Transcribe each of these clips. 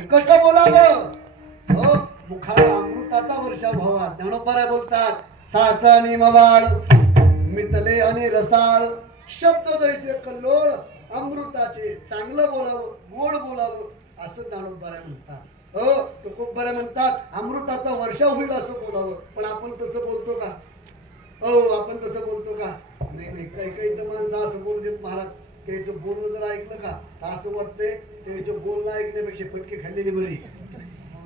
आणि कसं बोलावं हो मुखाला अमृताचा वर्षा व्हावा. ज्ञानोबा बोलतात साचा आणि मवाळ मितले आणि रसाळ शब्द जैसे कल्लोळ अमृताचे चांगलं बोलावं गोड बोलावं असं ज्ञानोबा म्हणतात. हो तुकोबा म्हणतात अमृताचा वर्षा होईल असं बोलावं. पण आपण तसं बोलतो का हो आपण तसं बोलतो का नाही नाही. काही काही तर माणसं असं बोलू देत महाराज त्याचं बोलणं जर ऐकलं का असं वाटतंय त्याचं बोलणं ऐकण्यापेक्षा फटके खाल्लेली बरी.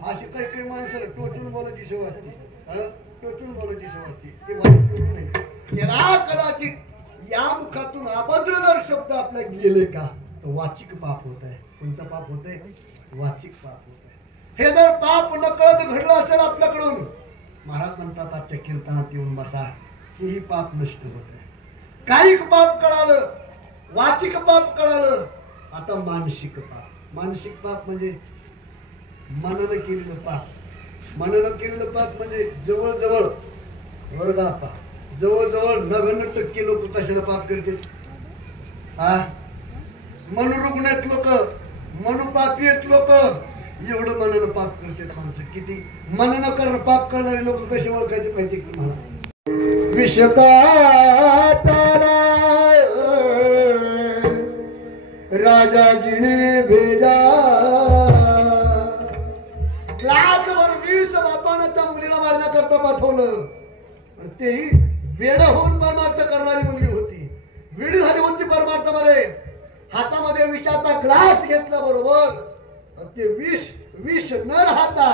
अशी काही काही माणसाला टोचून बोलायची सवय असते. टोचून बोलायची सवय असते ते वाईट नाही. याला कदाचित या मुखातून अभद्र जर शब्द आपल्या गेले का तर वाचिक पाप होत आहे. कोणतं पाप होत आहे वाचिक पाप होत आहे. हे जर पाप नकळत घडलं असेल आपल्याकडून महाराज म्हणतात आजच्या कीर्तनात येऊन बसा की ही पाप नष्ट होत आहे. कायिक पाप कळालं वाचिक पाप कळालं आता मानसिक पाप. मानसिक पाप म्हणजे मनानं केलेलं पाप. मनानं केलेलं पाप म्हणजे जवळजवळ वर्गा पाप. जवळजवळ 99% लोक कशाला पाप करतील हा मनोरुग्ण आहेत लोक मनोपापी आहेत लोक. एवढं मनानं पाप करतात माणसं. किती मनानं करणं पाप करणारे लोक कसे ओळखायचे माहिती की मला विषकाताला राजाजीने भेजा लाखभर विष बापानं त्या मुलीला मारण्याकरता पाठवलं. तेही वेड होऊन परमार्थ करणारी मुलगी होती. वेडी झाली होती परमार्थ मध्ये. हातामध्ये विषाचा ग्लास घेतला बरोबर ते विष न राहता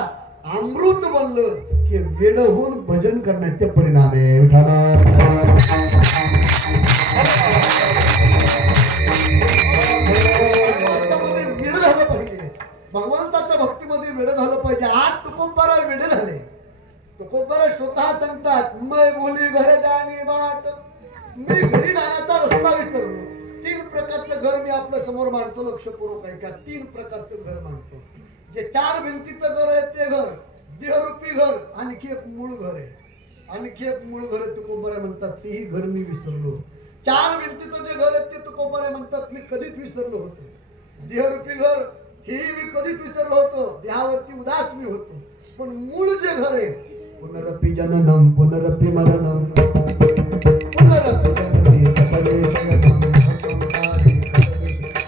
अमृत बनलं की वेड होऊन भजन करण्याचे परिणाम आहे. वेड झालं पाहिजे भगवंताच्या भक्तीमध्ये वेड झालं पाहिजे. आज तुकोबारा वेड झाले. तुकोबारा स्वतः सांगतात मै बोली घर जाणी बाट. मी घरी जाण्याचा रस्ता विचारलो. 3 प्रकारचं घर मी आपल्या समोर मांडतो. लक्षपूर्वक ऐका 3 प्रकारचं घर मांडतो. जे 4 भिंतीचं घर आहे ते घर देहरूपी घर. आणखी एक मूळ घर आहे. आणखी एक मूळ घर आहे तुकोबारा म्हणतात तेही घर मी विसरलो. 4 भिंतीचं जे घर आहे ते तुकोबारा म्हणतात मी कधीच विसरलो होतो. देहरूपी घर हेही मी कधीच विसरलो होतो. देहावरती उदास मी होतो. पण मूळ जे घर आहे पुनरपी जननम पुनरपी मरणम पुनरपी जननी तपले जगतम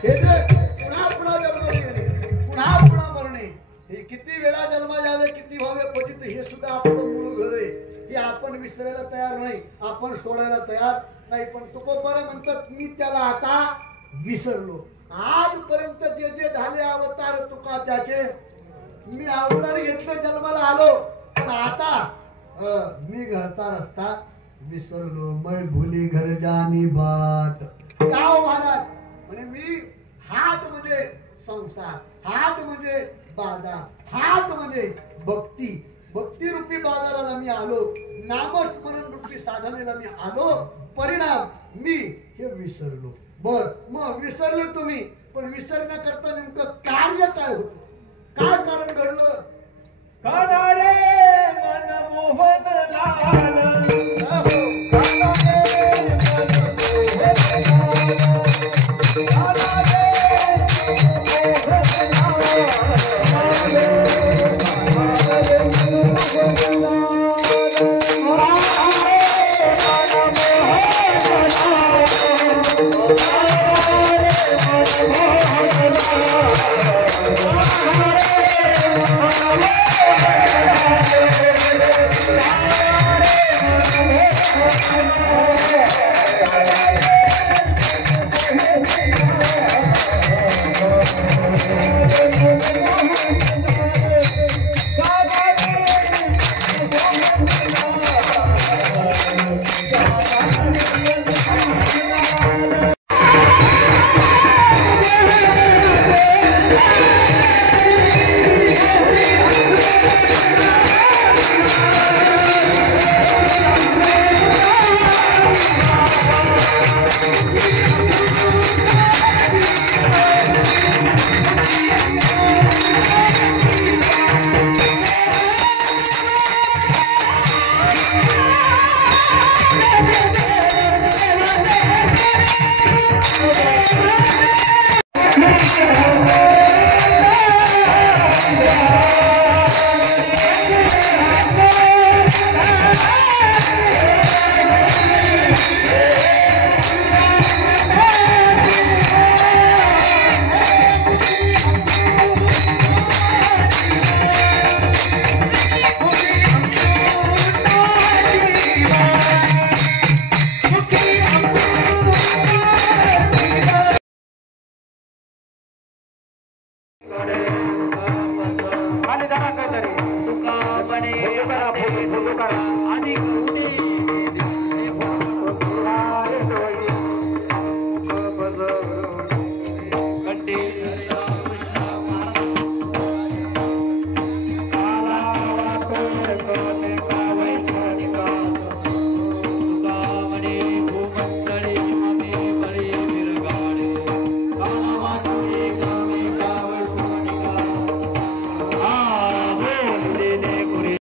हे जे पुन्हा पुन्हा जन्म येणे पुन्हा पुन्हा मरणे हे किती वेळा जन्म यावे किती व्हावे पतित हे सुद्धा आपलं मूळ घर आहे. हे आपण विसरायला तयार नाही. आपण सोडायला तयार नाही. पण तुकोबारा म्हणतात मी त्याला आता विसरलो. आजपर्यंत जे जे झाले अवतार तुका त्याचे मी अवतार घेतले जन्माला आलो. पण आता मी घरचा रस्ता विसरलो. मै भुली घर जानी बाट. गाव महाराज म्हणजे मी हात म्हणजे संसार हात म्हणजे बाजार हात म्हणजे भक्ती भक्तिरूपी बाजाराला मी आलो. नामस्मरण रूपी साधनेला मी आलो. परिणाम मी हे विसरलो. बर मग विसरले तुम्ही पण विसरण्याकरता नेमकं कार्य काय होतं काय कारण घडलं कानारे मनमोहन लाल Oh तुकाराम